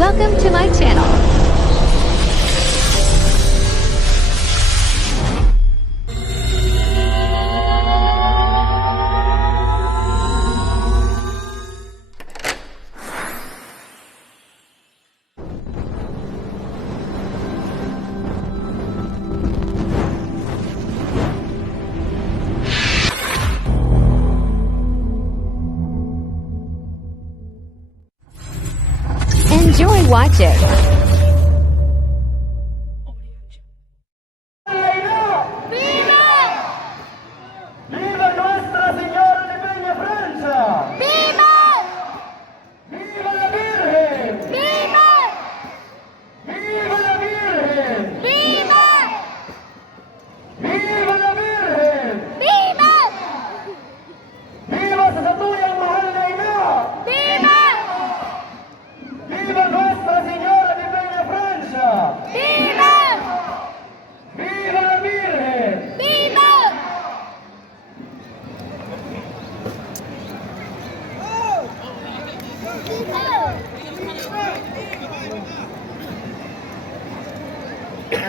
Welcome to my channel. Enjoy watching. ¡Viva Nuestra Señora de Peña Francia! ¡Viva! ¡Viva la Virgen! ¡Viva! ¡Viva la Virgen! ¡Viva! ¡Viva la Virgen! ¡Viva! ¡Viva sa tuyang mahal na ina! ¡Viva! ¡Viva Nuestra Señora de Peña Francia! ¡Viva! ¡Viva la Virgen! ¡Viva!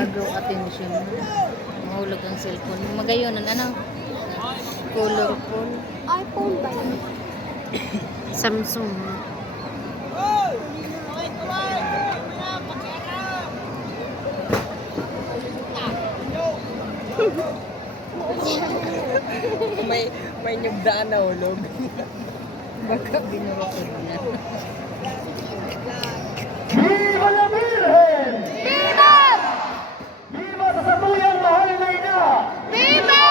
Agaw attention mo. Mahulog ang cellphone mo. Magayonan, ano? Colorful. iPhone ba yun? Samsung. may nyugdaan na hulog. Baka binurokod na. ¡Viva la Virgen! ¡Viva! ¡Viva sa tuyang mahal na ina! ¡Viva!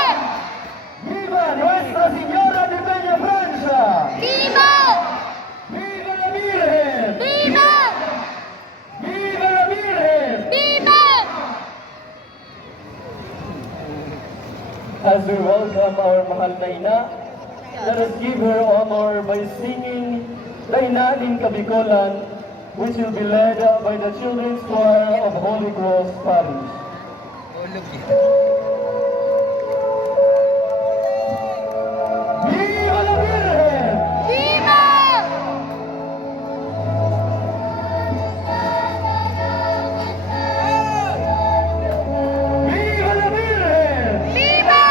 ¡Viva Nuestra Señora de Peña Francia! ¡Viva! ¡Viva la Virgen! ¡Viva! ¡Viva la Virgen! ¡Viva! As we welcome our mahal na ina, let us give her honor by singing Daina in Kabikolan, which will be led by the Children's Choir of Holy Cross Parish. ¡Viva la Virgen! ¡Viva! ¡Viva la Virgen! ¡Viva!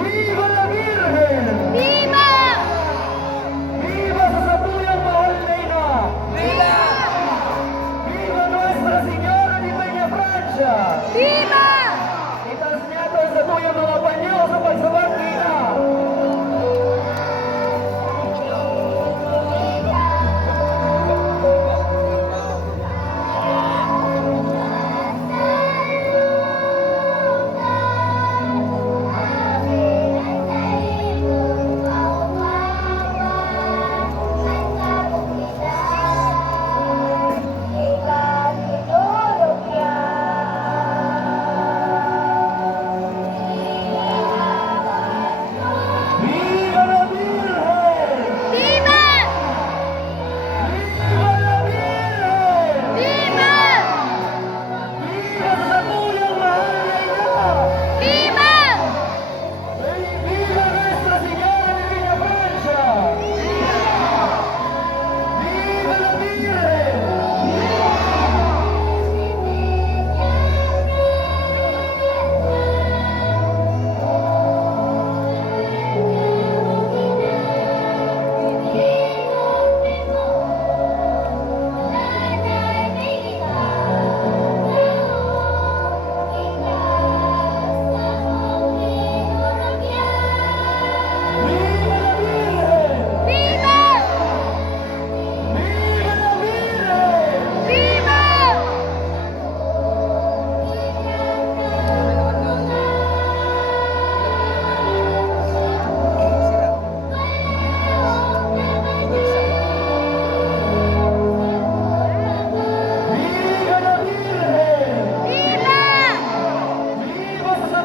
¡Viva la Virgen! ¡Viva! ¡Viva sa tuyang mahal na ina! ¡Viva! ¡Viva Nuestra Señora de Peña Francia! ¡Viva! Itaas niya ito sa tuyang mga panyo sa pagsabang ina!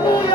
kuya